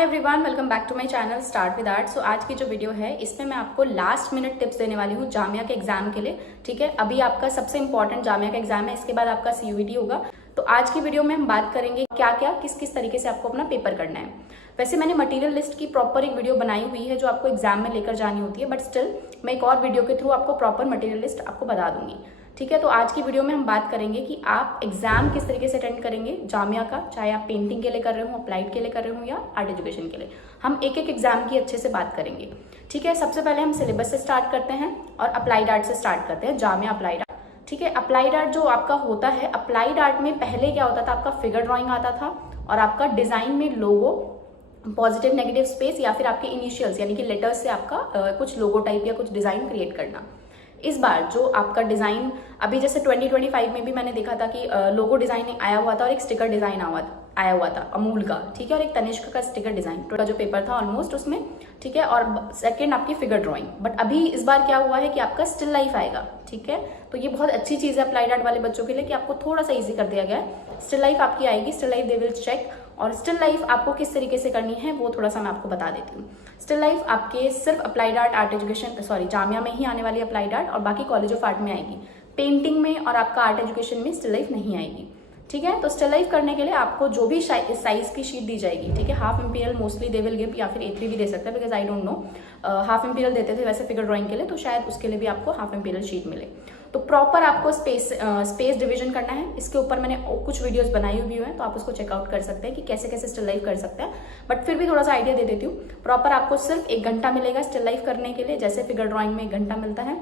Hi everyone, welcome back to my channel start with art. So आज की जो video है इसमें मैं आपको लास्ट मिनट टिप्स देने वाली हूँ जामिया के एग्जाम के लिए। ठीक है, अभी आपका सबसे इंपॉर्टेंट जामिया का एग्जाम है, इसके बाद आपका CUET होगा। तो आज की वीडियो में हम बात करेंगे क्या क्या किस किस तरीके से आपको अपना पेपर करना है। वैसे मैंने मटेरियल लिस्ट की प्रॉपर एक वीडियो बनाई हुई है जो आपको एग्जाम में लेकर जानी होती है, बट स्टिल मैं एक और वीडियो के थ्रू आपको प्रॉपर मटेरियल लिस्ट आपको बता दूंगी। ठीक है, तो आज की वीडियो में हम बात करेंगे कि आप एग्जाम किस तरीके से अटेंड करेंगे जामिया का, चाहे आप पेंटिंग के लिए कर रहे हो, अप्लाइड के लिए कर रहे हो या आर्ट एजुकेशन के लिए। हम एक एक एग्जाम की अच्छे से बात करेंगे। ठीक है, सबसे पहले हम सिलेबस से स्टार्ट करते हैं और अप्लाइड आर्ट से स्टार्ट करते हैं, जामिया अप्लाइड आर्ट। ठीक है, अप्लाइड आर्ट जो आपका होता है, अप्लाइड आर्ट में पहले क्या होता था, आपका फिगर ड्राइंग आता था और आपका डिजाइन में लोगो, पॉजिटिव नेगेटिव स्पेस या फिर आपके इनिशियल्स यानी कि लेटर्स से आपका कुछ लोगो टाइप या कुछ डिजाइन क्रिएट करना। इस बार जो आपका डिजाइन अभी जैसे 2025 में भी मैंने देखा था कि लोगो डिजाइन आया हुआ था और एक स्टिकर डिजाइन आया हुआ था अमूल का। ठीक है, और एक तनिष्क का स्टिकर डिजाइन का जो पेपर था ऑलमोस्ट उसमें। ठीक है, और सेकंड आपकी फिगर ड्राइंग। बट अभी इस बार क्या हुआ है कि आपका स्टिल लाइफ आएगा। ठीक है, तो ये बहुत अच्छी चीज है अप्लाइड आर्ट वाले बच्चों के लिए कि आपको थोड़ा सा ईजी कर दिया गया है। स्टिल लाइफ आपकी आएगी, still life they will check. और स्टिल लाइफ आपको किस तरीके से करनी है वो थोड़ा सा मैं आपको बता देती हूँ। स्टिल लाइफ आपके सिर्फ applied art, art education Jamia में ही आने वाली अप्लाइड आर्ट और बाकी कॉलेज ऑफ आर्ट में आएगी। पेंटिंग में और आपका आर्ट एजुकेशन में स्टिल लाइफ नहीं आएगी। ठीक है, तो स्टिल लाइफ करने के लिए आपको जो भी साइज की शीट दी जाएगी, ठीक है, half imperial mostly they will give या फिर A3 भी दे सकता है, because I don't know. Half imperial देते थे वैसे फिगर ड्राइंग के लिए, तो शायद उसके लिए भी आपको हाफ इंपीरियल शीट मिले। तो प्रॉपर आपको स्पेस डिवीजन करना है। इसके ऊपर मैंने कुछ वीडियोस बनाई हुई है, तो आप उसको चेकआउट कर सकते हैं कि कैसे कैसे स्टिल लाइफ कर सकते हैं। बट फिर भी थोड़ा सा आइडिया दे देती हूँ। प्रॉपर आपको सिर्फ 1 घंटा मिलेगा स्टिल लाइफ करने के लिए, जैसे फिगर ड्राइंग में 1 घंटा मिलता है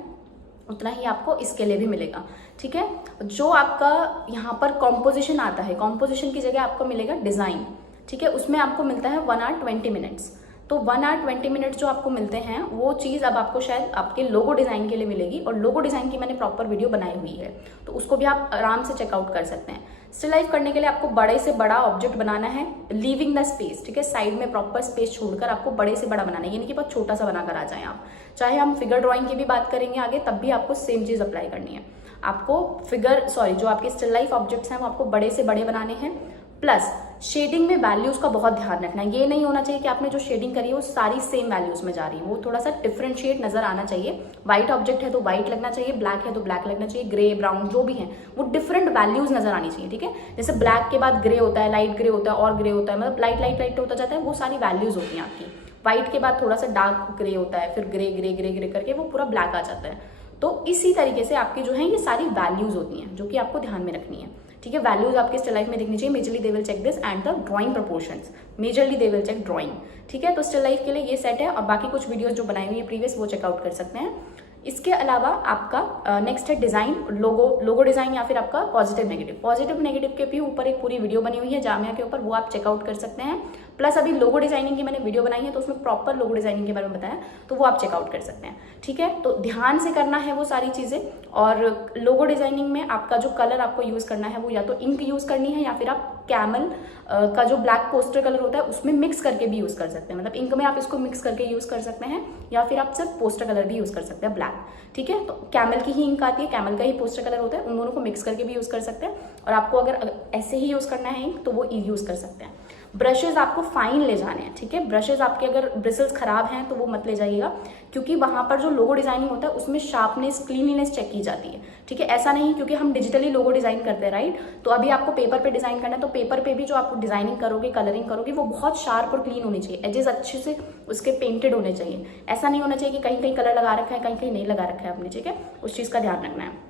उतना ही आपको इसके लिए भी मिलेगा। ठीक है, जो आपका यहाँ पर कॉम्पोजिशन आता है, कॉम्पोजिशन की जगह आपको मिलेगा डिजाइन। ठीक है, उसमें आपको मिलता है 1 आवर 20 मिनट्स। तो 1 आवर 20 मिनट जो आपको मिलते हैं वो चीज़ अब आपको शायद आपके लोगो डिज़ाइन के लिए मिलेगी, और लोगो डिज़ाइन की मैंने प्रॉपर वीडियो बनाई हुई है, तो उसको भी आप आराम से चेकआउट कर सकते हैं। स्टिल लाइफ करने के लिए आपको बड़े से बड़ा ऑब्जेक्ट बनाना है, लीविंग द स्पेस। ठीक है, साइड में प्रॉपर स्पेस छोड़कर आपको बड़े से बड़ा बनाना है, यानी कि बहुत छोटा सा बनाकर आ जाए आप। चाहे हम फिगर ड्राइंग की भी बात करेंगे आगे, तब भी आपको सेम चीज़ अप्लाई करनी है। आपको जो आपके स्टिल लाइफ ऑब्जेक्ट्स हैं वो आपको बड़े से बड़े बनाने हैं। प्लस शेडिंग में वैल्यूज का बहुत ध्यान रखना है। ये नहीं होना चाहिए कि आपने जो शेडिंग करी है वो सारी सेम वैल्यूज में जा रही है, वो थोड़ा सा डिफरेंशिएट नजर आना चाहिए। व्हाइट ऑब्जेक्ट है तो व्हाइट लगना चाहिए, ब्लैक है तो ब्लैक लगना चाहिए, ग्रे ब्राउन जो भी है वो डिफरेंट वैल्यूज नजर आनी चाहिए। ठीक है, जैसे ब्लैक के बाद ग्रे होता है, लाइट ग्रे होता है और ग्रे होता है, मतलब लाइट लाइट लाइट होता जाता है, वो सारी वैल्यूज होती हैं आपकी। व्हाइट के बाद थोड़ा सा डार्क ग्रे होता है, फिर ग्रे ग्रे ग्रे ग्रे करके वो पूरा ब्लैक आ जाता है। तो इसी तरीके से आपकी जो है ये सारी वैल्यूज होती हैं जो कि आपको ध्यान में रखनी है। ठीक है, वैल्यूज आपके स्टिल लाइफ में दिखनी चाहिए। Majorly they will check this and the drawing proportions, majorly they will check drawing. ठीक है, तो स्टिल लाइफ के लिए ये सेट है, और बाकी कुछ वीडियोस जो बनाई हुई है प्रीवियस वो चेकआउट कर सकते हैं। इसके अलावा आपका नेक्स्ट है डिजाइन, लोगो डिजाइन या फिर आपका पॉजिटिव नेगेटिव के भी ऊपर एक पूरी वीडियो बनी हुई है जामिया के ऊपर, वो आप चेकआउट कर सकते हैं। प्लस अभी लोगो डिजाइनिंग की मैंने वीडियो बनाई है, तो उसमें प्रॉपर लोगो डिजाइनिंग के बारे में बताया, तो वो आप चेकआउट कर सकते हैं। ठीक है, तो ध्यान से करना है वो सारी चीजें। और लोगो डिजाइनिंग में आपका जो कलर आपको यूज करना है वो या तो इंक यूज करनी है, या फिर आप कैमल का जो ब्लैक पोस्टर कलर होता है उसमें मिक्स करके भी यूज कर सकते हैं। मतलब इंक में आप इसको मिक्स करके यूज कर सकते हैं, या फिर आप सिर्फ पोस्टर कलर भी यूज कर सकते हैं ब्लैक। ठीक है, तो कैमल की ही इंक आती है, कैमल का ही पोस्टर कलर होता है, उन दोनों को मिक्स करके भी यूज कर सकते हैं। और आपको अगर ऐसे ही यूज करना है इंक तो वो यूज कर सकते हैं। ब्रशेज आपको फाइन ले जाने हैं। ठीक है, ब्रशेज आपके अगर ब्रिसल्स खराब हैं तो वो मत ले जाइएगा, क्योंकि वहां पर जो लोगो डिजाइनिंग होता है उसमें शार्पनेस, क्लीनलीनेस चेक की जाती है। ठीक है, ऐसा नहीं क्योंकि हम डिजिटली लोगो डिजाइन करते हैं, राइट। तो अभी आपको पेपर पे डिजाइन करना है, तो पेपर पे भी जो आप डिजाइनिंग करोगे, कलरिंग करोगे, वो बहुत शार्प और क्लीन होनी चाहिए। एजेस अच्छे से उसके पेंटेड होने चाहिए। ऐसा नहीं होना चाहिए कि कहीं कहीं कलर लगा रखा है, कहीं कहीं नहीं लगा रखा है आपने। ठीक है, उस चीज का ध्यान रखना है।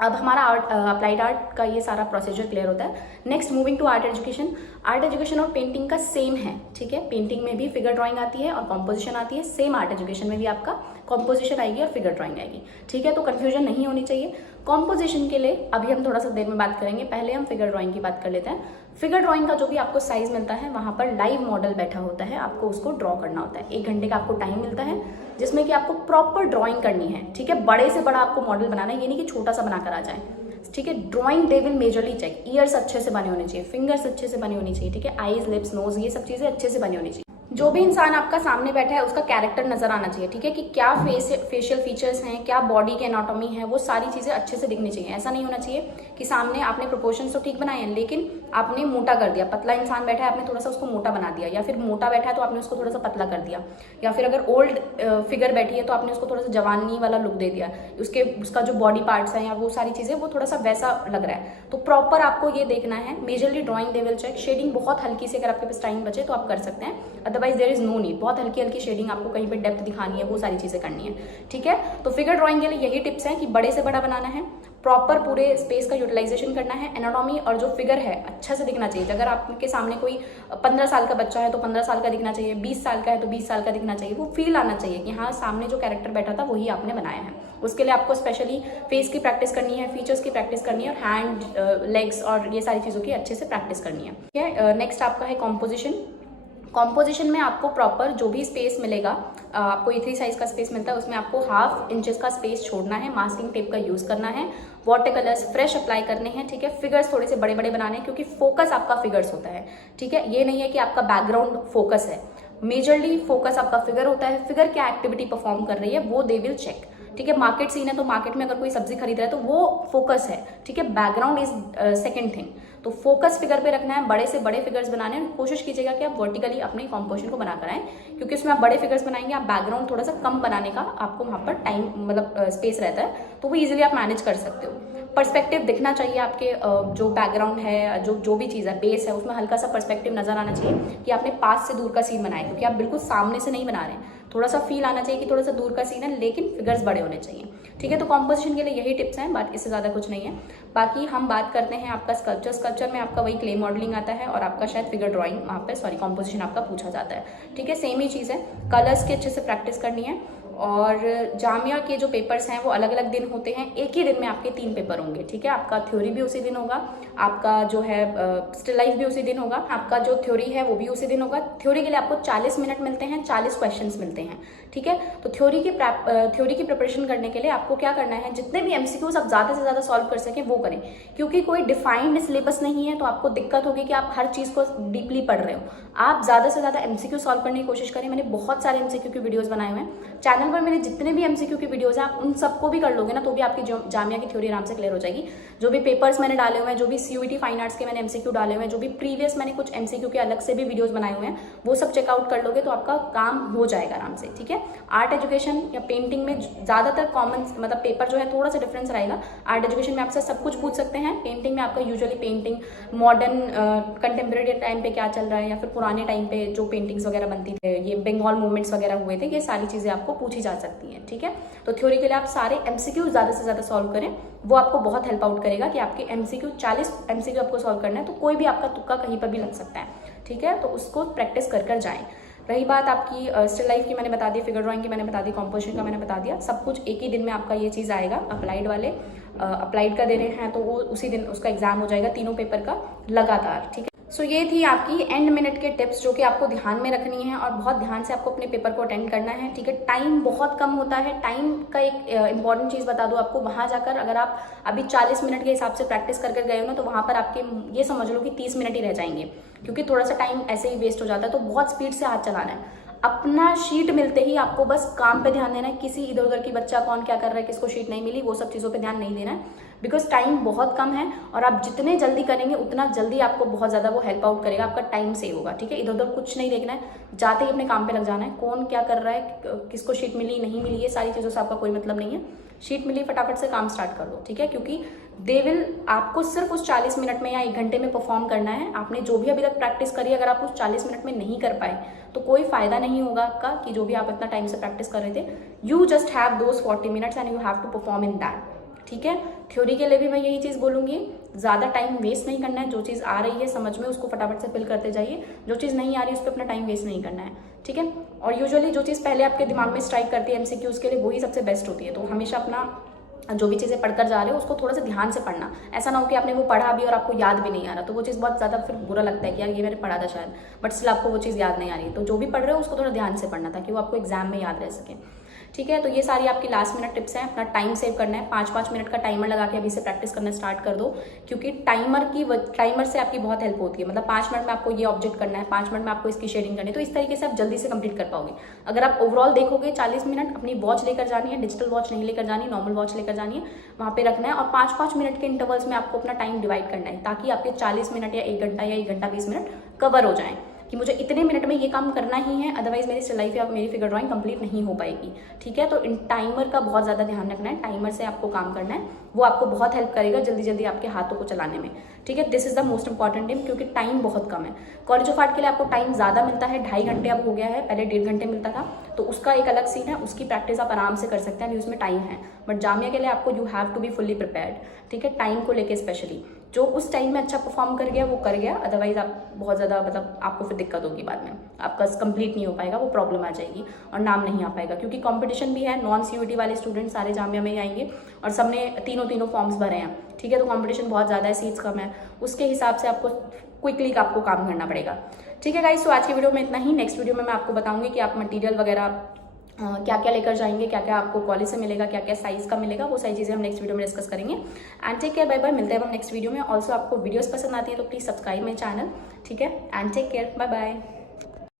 अब हमारा अप्लाइड आर्ट का ये सारा प्रोसीजर क्लियर होता है। Next moving to art education. Art education और पेंटिंग का सेम है। ठीक है, पेंटिंग में भी फिगर ड्राइंग आती है और कॉम्पोजिशन आती है, सेम आर्ट एजुकेशन में भी आपका कॉम्पोजिशन आएगी और फिगर ड्राइंग आएगी। ठीक है, तो कंफ्यूजन नहीं होनी चाहिए। कॉम्पोजिशन के लिए अभी हम थोड़ा सा देर में बात करेंगे, पहले हम फिगर ड्राइंग की बात कर लेते हैं। फिगर ड्राइंग का जो भी आपको साइज मिलता है, वहां पर लाइव मॉडल बैठा होता है, आपको उसको ड्रॉ करना होता है। 1 घंटे का आपको टाइम मिलता है जिसमें कि आपको प्रॉपर ड्रॉइंग करनी है। ठीक है, बड़े से बड़ा आपको मॉडल बनाना है, ये नहीं कि छोटा सा बनाकर आ जाए। ठीक है, drawing they will majorly check. Ears अच्छे से बने होने चाहिए, फिंगर्स अच्छे से बनी होनी चाहिए। ठीक है, आईज, लिप्स, नोज, ये सब चीजें अच्छे से बनी होनी चाहिए। जो भी इंसान आपका सामने बैठा है उसका कैरेक्टर नजर आना चाहिए। ठीक है, कि क्या फेशियल फीचर्स हैं, क्या बॉडी के एनाटॉमी है, वो सारी चीजें अच्छे से दिखनी चाहिए। ऐसा नहीं होना चाहिए कि सामने आपने प्रोपोर्शंस तो ठीक बनाए हैं लेकिन आपने मोटा कर दिया, पतला इंसान बैठा है आपने थोड़ा सा उसको मोटा बना दिया, या फिर मोटा बैठा है तो आपने उसको थोड़ा सा पतला कर दिया, या फिर अगर ओल्ड फिगर बैठी है तो आपने उसको थोड़ा सा जवानी वाला लुक दे दिया, उसका जो बॉडी पार्ट्स हैं या वो सारी चीज़ें वो थोड़ा सा वैसा लग रहा है। तो प्रॉपर आपको ये देखना है, majorly drawing they will check. Shading बहुत हल्की से, अगर आपके पास टाइम बचे तो आप कर सकते हैं, otherwise there is no need. बहुत हल्की हल्की शेडिंग, आपको कहीं पे डेप्थ दिखानी है, वो सारी चीज़ें करनी है, ठीक है। तो फिगर ड्राइंग के लिए यही टिप्स हैं कि बड़े से बड़ा बनाना है, प्रॉपर पूरे स्पेस का यूटिलाइजेशन करना है, एनाटॉमी और जो फिगर है अच्छा से दिखना चाहिए। अगर आपके सामने कोई 15 साल का बच्चा है तो 15 साल का दिखना चाहिए, 20 साल का है तो 20 साल का दिखना चाहिए, वो फील आना चाहिए कि हाँ सामने जो कैरेक्टर बैठा था वही आपने बनाया है। उसके लिए आपको स्पेशली फेस की प्रैक्टिस करनी है, फीचर्स की प्रैक्टिस करनी है, और हैंड लेग्स और ये सारी चीज़ों की अच्छे से प्रैक्टिस करनी है, ठीक है। नेक्स्ट आपका है कॉम्पोजिशन। कॉम्पोजिशन में आपको प्रॉपर जो भी स्पेस मिलेगा, आपको A3 साइज का स्पेस मिलता है, उसमें आपको 1/2 इंचेस का स्पेस छोड़ना है, मास्किंग टेप का यूज़ करना है, वाटर कलर्स फ्रेश अप्लाई करने हैं, ठीक है। फिगर्स थोड़े से बड़े बड़े बनाने हैं क्योंकि फोकस आपका फिगर्स होता है, ठीक है। ये नहीं है कि आपका बैकग्राउंड फोकस है, मेजरली फोकस आपका फिगर होता है। फिगर क्या एक्टिविटी परफॉर्म कर रही है वो दे विल चेक, ठीक है। मार्केट सीन है तो मार्केट में अगर कोई सब्जी खरीद रहा है तो वो फोकस है, ठीक है। Background is second thing. तो फोकस फिगर पे रखना है, बड़े से बड़े फिगर्स बनाने हैं। कोशिश कीजिएगा कि आप वर्टिकली अपने कॉम्पोजिशन को बनाकर आए, क्योंकि उसमें आप बड़े फिगर्स बनाएंगे, आप बैकग्राउंड थोड़ा सा कम बनाने का आपको वहाँ पर टाइम मतलब स्पेस रहता है, तो वो इजीली आप मैनेज कर सकते हो। पर्सपेक्टिव दिखना चाहिए आपके, जो बैकग्राउंड है, जो भी चीज़ है, बेस है, उसमें हल्का सा पर्सपेक्टिव नजर आना चाहिए कि आपने पास से दूर का सीन बनाया, क्योंकि आप बिल्कुल सामने से नहीं बना रहे हैं। थोड़ा सा फील आना चाहिए कि थोड़ा सा दूर का सीन है लेकिन फिगर्स बड़े होने चाहिए, ठीक है। तो कॉम्पोजिशन के लिए यही टिप्स हैं, बात इससे ज़्यादा कुछ नहीं है। बाकी हम बात करते हैं आपका स्कल्पचर। स्कल्पचर में आपका वही क्ले मॉडलिंग आता है और आपका शायद फिगर ड्राइंग वहाँ पे कॉम्पोजिशन आपका पूछा जाता है, ठीक है। सेम ही चीज़ है, कलर्स की अच्छे से प्रैक्टिस करनी है। और जामिया के जो पेपर्स हैं वो अलग अलग दिन होते हैं, एक ही दिन में आपके 3 पेपर होंगे, ठीक है। आपका थ्योरी भी उसी दिन होगा, आपका जो है स्टिल लाइफ भी उसी दिन होगा, आपका जो थ्योरी है वो भी उसी दिन होगा। थ्योरी के लिए आपको 40 मिनट मिलते हैं, 40 क्वेश्चंस मिलते हैं, ठीक है। तो थ्योरी की प्रिपरेशन करने के लिए आपको क्या करना है, जितने भी MCQs आप ज़्यादा से ज़्यादा सॉल्व कर सकें वो करें, क्योंकि कोई डिफाइंड सिलेबस नहीं है तो आपको दिक्कत होगी कि आप हर चीज़ को डीपली पढ़ रहे हो। आप ज़्यादा से ज़्यादा MCQ सॉल्व करने की कोशिश करें। मैंने बहुत सारे MCQ की वीडियोज़ बनाए हुए हैं चैनल पर, मेरे जितने भी MCQ की वीडियोज़ हैं आप उन सबको भी कर लोगे ना तो भी आपकी जामिया की थ्योरी आराम से क्लियर हो जाएगी। जो भी पेपर्स मैंने डाले हुए हैं, जो भी CUET फाइन आर्ट्स के मैंने MCQ डाले हुए हैं, जो भी प्रीवियस मैंने कुछ MCQ के अलग से भी वीडियोज़ बनाए हुए हैं, वो सब चेकआउट कर लोगे तो आपका काम हो जाएगा आराम से, ठीक है। आर्ट एजुकेशन या पेंटिंग में ज़्यादातर कॉमन मतलब पेपर जो है थोड़ा सा डिफरेंस रहेगा। आर्ट एजुकेशन में आपसे सब कुछ पूछ सकते हैं, पेंटिंग में आपका usually painting modern contemporary time पे क्या चल रहा है या फिर पुराने टाइम पे जो पेंटिंग्स वगैरह बनती थी, ये बंगाल मूवमेंट्स वगैरह हुए थे, ये सारी चीज़ें आपको पूछी जा सकती हैं, ठीक है। तो थ्योरी के लिए आप सारे MCQ ज़्यादा से ज़्यादा सॉल्व करें, वो आपको बहुत हेल्प आउट करेगा कि आपके MCQ 40 MCQ आपको सॉल्व करना है तो कोई भी आपका तुक्का कहीं पर भी लग सकता है, ठीक है। तो उसको प्रैक्टिस कर कर जाएं। रही बात आपकी स्टिल लाइफ की, मैंने बता दी, फिगर ड्राइंग की मैंने बता दी, कॉम्पोजिशन का मैंने बता दिया, सब कुछ एक ही दिन में आपका ये चीज़ आएगा। अप्लाइड वाले अप्लाइड का दे रहे हैं तो वो उसी दिन उसका एग्जाम हो जाएगा, तीनों पेपर का लगातार, ठीक है। सो ये थी आपकी एंड मिनट के टिप्स जो कि आपको ध्यान में रखनी है और बहुत ध्यान से आपको अपने पेपर को अटेंड करना है, ठीक है। टाइम बहुत कम होता है। टाइम का एक इंपॉर्टेंट चीज़ बता दूं आपको, वहाँ जाकर अगर आप अभी 40 मिनट के हिसाब से प्रैक्टिस कर गए हो ना तो वहाँ पर आपके ये समझ लो कि 30 मिनट ही रह जाएंगे, क्योंकि थोड़ा सा टाइम ऐसे ही वेस्ट हो जाता है। तो बहुत स्पीड से हाथ चलाना है। अपना शीट मिलते ही आपको बस काम पे ध्यान देना है, किसी इधर उधर की बच्चा कौन क्या कर रहा है, किसको शीट नहीं मिली, वो सब चीज़ों पे ध्यान नहीं देना है, बिकॉज टाइम बहुत कम है और आप जितने जल्दी करेंगे उतना जल्दी आपको बहुत ज़्यादा वो हेल्प आउट करेगा, आपका टाइम सेव होगा, ठीक है। इधर उधर कुछ नहीं देखना है, जाते ही अपने काम पे लग जाना है। कौन क्या कर रहा है, किसको शीट मिली नहीं मिली, ये सारी चीज़ों से आपका कोई मतलब नहीं है। शीट मिली फटाफट से काम स्टार्ट कर दो, ठीक है, क्योंकि दे विल आपको सिर्फ उस 40 मिनट में या 1 घंटे में परफॉर्म करना है। आपने जो भी अभी तक प्रैक्टिस करी, अगर आप उस 40 मिनट में नहीं कर पाए तो कोई फायदा नहीं होगा आपका कि जो भी आप इतना टाइम से प्रैक्टिस कर रहे थे। You just have those 40 minutes and you have to perform in that, ठीक है। थ्योरी के लिए भी मैं यही चीज़ बोलूँगी, ज़्यादा टाइम वेस्ट नहीं करना है। जो चीज़ आ रही है समझ में उसको फटाफट से फिल करते जाइए, जो चीज़ नहीं आ रही उस पर अपना टाइम वेस्ट नहीं करना है, ठीक है। और यूजुअली जो चीज़ पहले आपके दिमाग में स्ट्राइक करती है MCQs के लिए वही सबसे बेस्ट होती है। तो हमेशा अपना जो भी चीज़ें पढ़कर जा रहे हो उसको थोड़ा सा ध्यान से पढ़ना। ऐसा ना हो कि आपने वो पढ़ा भी और आपको याद भी नहीं आ रहा, तो वो चीज़ बहुत ज़्यादा फिर बुरा लगता है कि यार ये मैंने पढ़ा था शायद, बट स्टिल आपको वो चीज़ याद नहीं आ रही। तो जो भी पढ़ रहे हो उसको थोड़ा ध्यान से पढ़ना ताकि वो आपको एग्जाम में याद रह सके, ठीक है। तो ये सारी आपकी लास्ट मिनट टिप्स हैं। अपना टाइम सेव करना है, 5-5 मिनट का टाइमर लगा के अभी से प्रैक्टिस करना स्टार्ट कर दो, क्योंकि टाइमर से आपकी बहुत हेल्प होती है। मतलब 5 मिनट में आपको ये ऑब्जेक्ट करना है, 5 मिनट में आपको इसकी शेडिंग करनी है, तो इस तरीके से आप जल्दी से कंप्लीट कर पाओगे। अगर आप ओवरऑल देखोगे 40 मिनट, अपनी वॉच लेकर जानी है, डिजिटल वॉच नहीं लेकर जानी, नॉर्मल वॉच लेकर जानी है, वहाँ पे रखना है और 5-5 मिनट के इंटरवल्स में आपको अपना टाइम डिवाइड करना है, ताकि आपके 40 मिनट या 1 घंटा या 1 घंटा 20 मिनट कवर हो जाए कि मुझे इतने मिनट में ये काम करना ही है, अदरवाइज मेरी स्टिल लाइफ या मेरी फिगर ड्राइंग कंप्लीट नहीं हो पाएगी। ठीक है। तो इन टाइमर का बहुत ज़्यादा ध्यान रखना है, टाइमर से आपको काम करना है, वो आपको बहुत हेल्प करेगा जल्दी जल्दी आपके हाथों को चलाने में। ठीक है। This is the most important tip, क्योंकि टाइम बहुत कम है। कॉलेज ऑफ आर्ट के लिए आपको टाइम ज़्यादा मिलता है, 2.5 घंटे अब हो गया है, पहले 1.5 घंटे मिलता था, तो उसका एक अलग सीन है, उसकी प्रैक्टिस आप आराम से कर सकते हैं, अभी उसमें टाइम है। बट जामिया के लिए आपको you have to be fully prepared. ठीक है। टाइम को लेके स्पेशली जो उस टाइम में अच्छा परफॉर्म कर गया वो कर गया, अदरवाइज आप बहुत ज़्यादा मतलब आपको फिर दिक्कत होगी, बाद में आपका कंप्लीट नहीं हो पाएगा, वो प्रॉब्लम आ जाएगी और नाम नहीं आ पाएगा, क्योंकि कंपटीशन भी है। नॉन CUET वाले स्टूडेंट सारे जामिया में ही आएंगे और सबने तीनों फॉर्म्स भरे हैं। ठीक है। तो कंपटीशन बहुत ज़्यादा है, सीट्स कम है, उसके हिसाब से आपको क्विकली आपको काम करना पड़ेगा। ठीक है गाइस, तो आज की वीडियो में इतना ही। नेक्स्ट वीडियो में मैं आपको बताऊंगी कि आप मटेरियल वगैरह क्या क्या लेकर जाएंगे, क्या क्या आपको कॉलेज से मिलेगा, क्या क्या साइज़ का मिलेगा, वो सारी चीज़ें हम नेक्स्ट वीडियो में डिस्कस करेंगे। And take care, bye bye, मिलते हैं हम नेक्स्ट वीडियो में। ऑल्सो आपको वीडियोस पसंद आती है तो प्लीज़ सब्सक्राइब माई चैनल। ठीक है। And take care, bye bye.